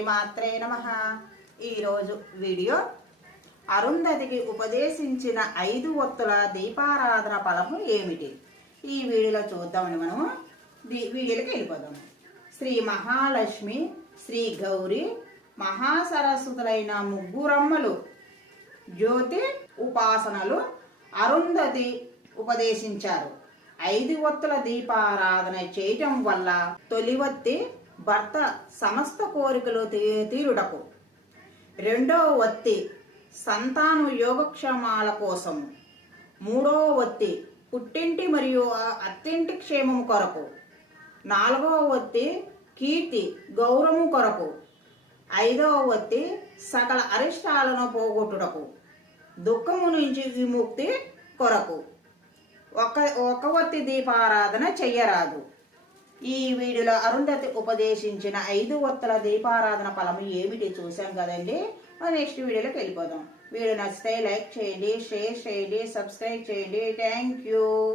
శ్రీమాత్రే నమః. ఈరోజు వీడియో అరుంధతికి ఉపదేశించిన 5 ఒత్తుల దీపారాధన ఫలము ఏమిటి? ఈ వీడియోలో చూద్దామని మనము వీడియోకి వెళ్ళిపోదాం. శ్రీ మహాలక్ష్మి, శ్రీ గౌరి, మహాసరస్వతులైన ముగ్గురమ్మలు జ్యోతి ఉపాసనలు అరుంధతి ఉపదేశించారు. 5 ఒత్తుల దీపారాధన చేయటం వల్ల తొలి ఒత్తి భర్త సమస్త కోరికలు తీరుటకు, రెండవ ఒత్తి సంతాన యోగక్షేమాల కోసం, మూడవ ఒత్తి పుట్టింటి మరియు అత్తింటి క్షేమము కొరకు, నాలుగవ ఒత్తి కీర్తి గౌరవము కొరకు, ఐదవ ఒత్తి సకల అరిష్టాలను పోగొట్టుటకు, దుఃఖము నుంచి విముక్తి కొరకు. ఒక ఒత్తి దీపారాధన చెయ్యరాదు. ఈ వీడియోలో అరుంధతి ఉపదేశించిన 5 ఒత్తుల దీపారాధన ఫలము ఏమిటి చూసాం కదండి. నెక్స్ట్ వీడియోలోకి వెళ్ళిపోదాం. వీడియో నచ్చితే లైక్ చేయండి, షేర్ చేయండి, సబ్స్క్రైబ్ చేయండి. Thank you.